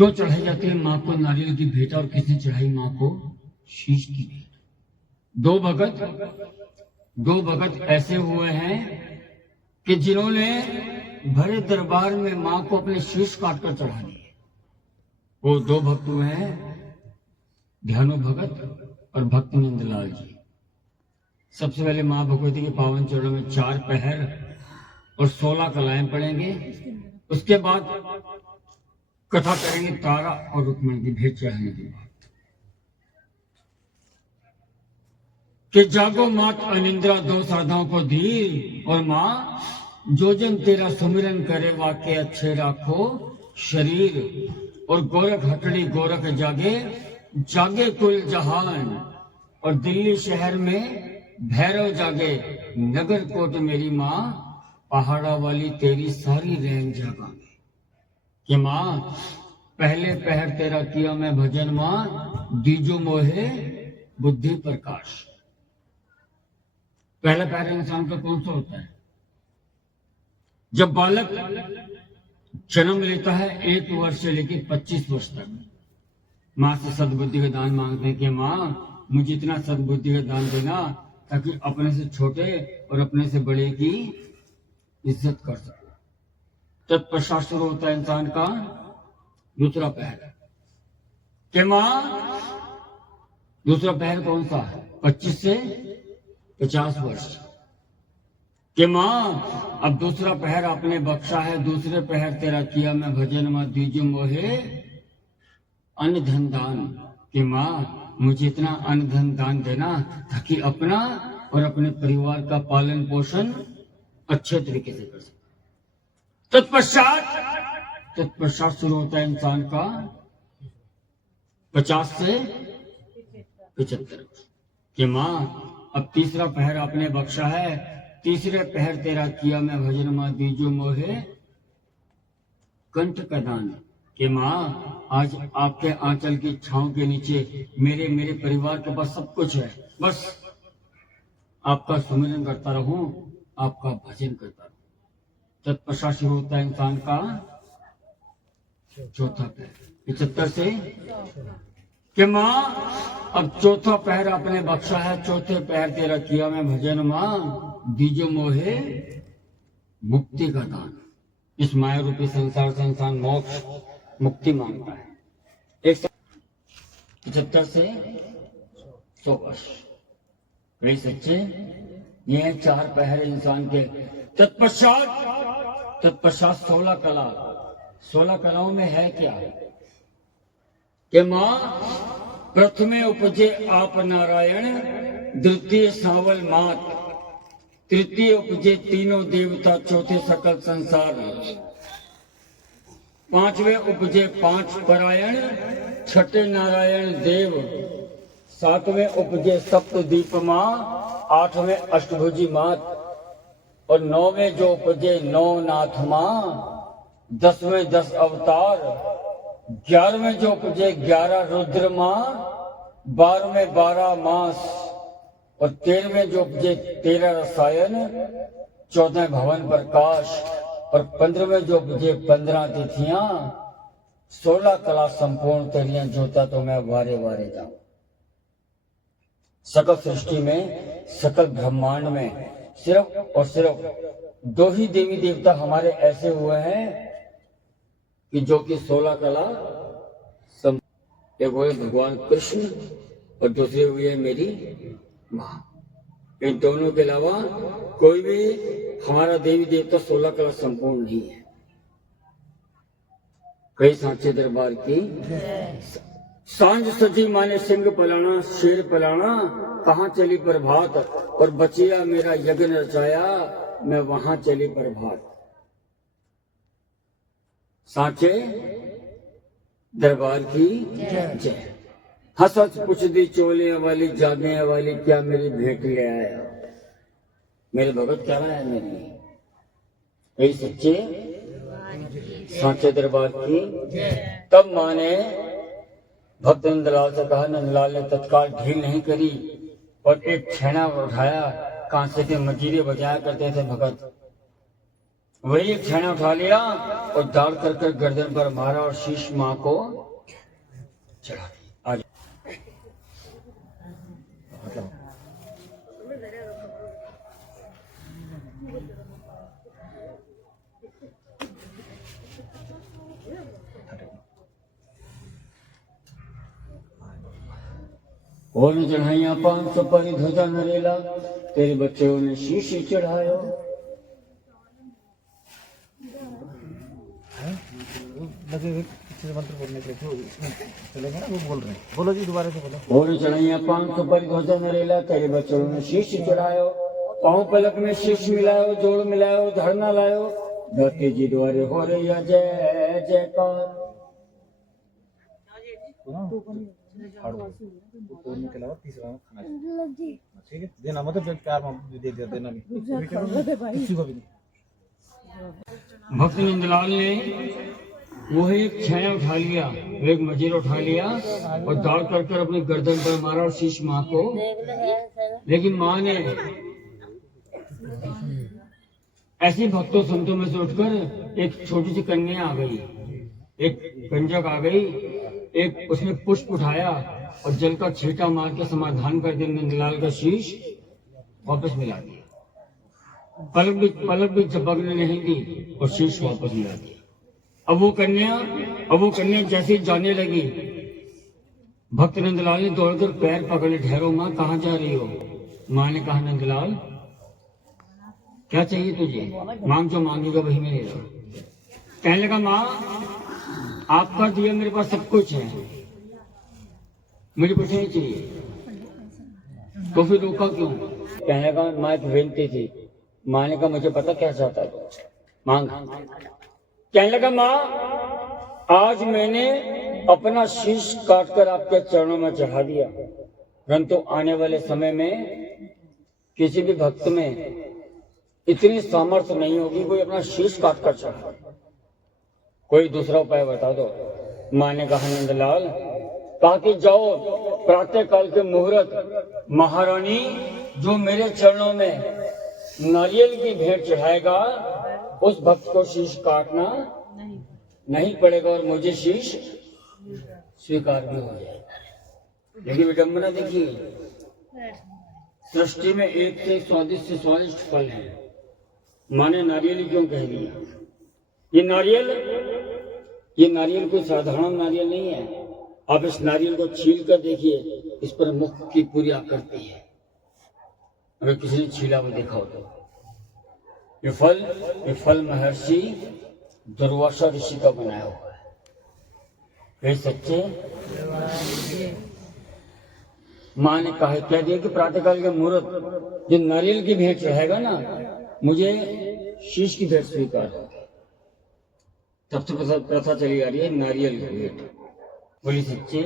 क्यों चढ़ाई जाती है माँ को नारियल की भेंट और किसने चढ़ाई माँ को शीश की भेंट? दो भगत ऐसे हुए हैं कि जिन्होंने भरे दरबार में माँ को अपने शीश काटकर चढ़ा दिए। वो दो भक्त हुए हैं, ध्यानो भगत और भक्त नंदलाल जी। सबसे पहले माँ भगवती के पावन चरणों में 4 पहर और 16 कलाएं पढ़ेंगे। उसके बाद कथा करेंगे तारा और रुक्मिणी की भेंट चढ़ाने के बाद कि जागो मात अनिंद्रा दो साधाओं को धीर, और माँ जो जन तेरा सुमिरन करे वाके अच्छे राखो शरीर, और गोरख हटड़ी गोरख जागे जागे कुल जहान, और दिल्ली शहर में भैरव जागे नगर कोट मेरी माँ, पहाड़ा वाली तेरी सारी रैन जागांगे। कि माँ पहले पहर तेरा किया मैं भजन माँ, दीजो मोहे बुद्धि प्रकाश। पहला पहर इंसान का कौन सा होता है? जब बालक जन्म लेता है 1 वर्ष से लेकर 25 वर्ष तक माँ से सद्बुद्धि का दान मांगते हैं कि माँ मुझे इतना सद्बुद्धि का दान देना ताकि अपने से छोटे और अपने से बड़े की इज्जत कर सको। तत्पश्चात शुरू होता है इंसान का दूसरा पहर कि माँ दूसरा पहर कौन सा है? 25 से 50 वर्ष कि माँ अब दूसरा पहर आपने बख्शा है, दूसरे पहर तेरा किया मैं भजन माँ, दीजो मोहे अन्न धन दान। कि माँ मुझे इतना अन्न धन दान देना ताकि अपना और अपने परिवार का पालन पोषण अच्छे तरीके से कर सके। तत्पश्चात शुरू होता है इंसान का 50 से 75 कि माँ अब तीसरा पहर आपने बख्शा है, तीसरे पहर तेरा किया मैं भजन माँ, दीजो मोहे कंठ का दान। कि माँ आज आपके आंचल की छांव के नीचे मेरे परिवार के पास सब कुछ है, बस आपका सुमिरन करता रहूं, आपका भजन करता रहूं। तत्पश्चात शुरू होता है इंसान का चौथा पहर 75 से कि माँ अब चौथा पहर आपने बख्शा है, चौथे पहर तेरा किया मैं भजन माँ, दीजो मोहे मुक्ति का दान। इस माया रूपी संसार से इंसान मोक्ष मुक्ति मांगता है। 75 से 100 वर्ष वही सच्चे ये है 4 पहर इंसान के। तत्पश्चात 16 कला। 16 कलाओं में है क्या कि माँ प्रथमे उपजे आप नारायण, द्वितीय सावल मात, तृतीय उपजे तीनों देवता, चौथे सकल संसार, 5वें उपजे 5 परायण, 6ठे नारायण देव, 7वें उपजे सप्तदीप माँ, 8वें अष्टभुजी मात, और 9वें जो उपजे 9 नाथ माँ, 10वें 10 अवतार, 11वें जो उपजे 11 रुद्र माँ, 12वें 12 मास, और 13वें जो उपजे 13 रसायन, 14वें भवन प्रकाश, और 15वें जो उपजे 15 तिथियां, 16 कला संपूर्ण तेरियां जोता तो मैं वारे वारे जाऊं। सकल सृष्टि में सकल ब्रह्मांड में सिर्फ और सिर्फ 2 ही देवी देवता हमारे ऐसे हुए हैं कि जो कि 16 कला एक हुए भगवान कृष्ण और दूसरे हुए मेरी माँ। इन दोनों के अलावा कोई भी हमारा देवी देवता 16 कला संपूर्ण नहीं है। कई सांचे दरबार की सांझ सजी माने सिंह पलाना, शेर पलाना, कहाँ चली प्रभात, और बचिया मेरा यज्ञ रचाया, मैं वहां चली प्रभात। सांचे दरबार की जय। हंस हंस पूछ दी चोले वाली, जागे वाली, क्या मेरी भेंट ले आया? मेरे भगत क्या रहा है मेरी? यही सच्चे सांचे दरबार की। तब माने भक्त नंदलाल से कहा, नंदलाल ने तत्काल ढील नहीं करी और एक छेना उठाया, कांसे के मंजीरे बजाया करते थे भगत, वही एक छेना उठा लिया और दाल कर गर्दन पर मारा और शीश माँ को चढ़ा दिया। आज और ने चढ़ाइया 500 परी ध्वजा नरेला, तेरे बच्चों ने शीश चढ़ायो। मंत्र बोलने के लिए चलेंगे ना, वो बोल रहे हैं, बोलो जी दोबारा से बोलो। और चढ़ाइया 500 परी ध्वजा नरेला, तेरे बच्चों ने शीश चढ़ायो। पाँव पलक में शीश मिलायो, जोड़ मिलायो, धरना लायो, धरती जी द्वारे हो रही है जय जयकार। तोड़ने के अलावा तीसरा खाना ठीक है, देना मतलब प्यार दे देना नहीं, किसी को भी नहीं। भक्त नंदलाल ने वो एक छाया उठा लिया, एक मजीरा उठा लिया और दौड़ कर अपने गर्दन पर मारा और शीश माँ को। लेकिन माँ ने ऐसे भक्तों संतों में से उठकर एक छोटी सी कन्या आ गई, एक कंजक आ गई, एक उसने पुष्प उठाया और जल का छींटा मार के समाधान कर दिया, नंदलाल का शीश वापस मिला दिया। पलक भी झपकने नहीं दी और शीश वापस मिला दिया। अब वो कन्या जैसे जाने लगी, भक्त नंदलाल ने दौड़कर पैर पकड़े, ठहरो माँ, कहाँ जा रही हो? माँ ने कहा, नंदलाल क्या चाहिए तुझे? मांग जो मांगेगा वही मिलेगा। कहने लगा, माँ आपका दिया मेरे पास सब कुछ है, मुझे कुछ नहीं चाहिए, तो फिर रोका क्यों? कहने लगा, माँ एक विनती थी। माँ ने कहा, मुझे पता क्या चाहता है, मांग। कहने लगा, माँ आज मैंने अपना शीश काटकर आपके चरणों में चढ़ा दिया, परंतु आने वाले समय में किसी भी भक्त में इतनी सामर्थ्य नहीं होगी कोई अपना शीश काटकर चढ़ा, कोई दूसरा उपाय बता दो। माँ ने कहा, नंदलाल, कहा कि जाओ प्रातः काल के मुहूर्त, महारानी जो मेरे चरणों में नारियल की भेंट चढ़ाएगा उस भक्त को शीश काटना नहीं पड़ेगा और मुझे शीश स्वीकार भी हो जाएगा। लेकिन विडंबना देखिए, सृष्टि में एक से स्वादिष्ट फल है, माने नारियल क्यों कह दिया? ये नारियल कोई साधारण नारियल नहीं है। आप इस नारियल को छील कर देखिए, इस पर मुख की पूरी आकृति है, अगर किसी ने छीला हुआ देखा हो तो। ये फल महर्षि दुर्वासा ऋषि का बनाया हुआ है। वे सच्चे माँ ने कहा, कह दिया कि प्रातःकाल के मुहूर्त जो नारियल की भेंट चढ़ाएगा ना, मुझे शीश की भेंट स्वीकार हो। तब से प्रथा चली आ रही है नारियल की भेंट। बोली सच्चे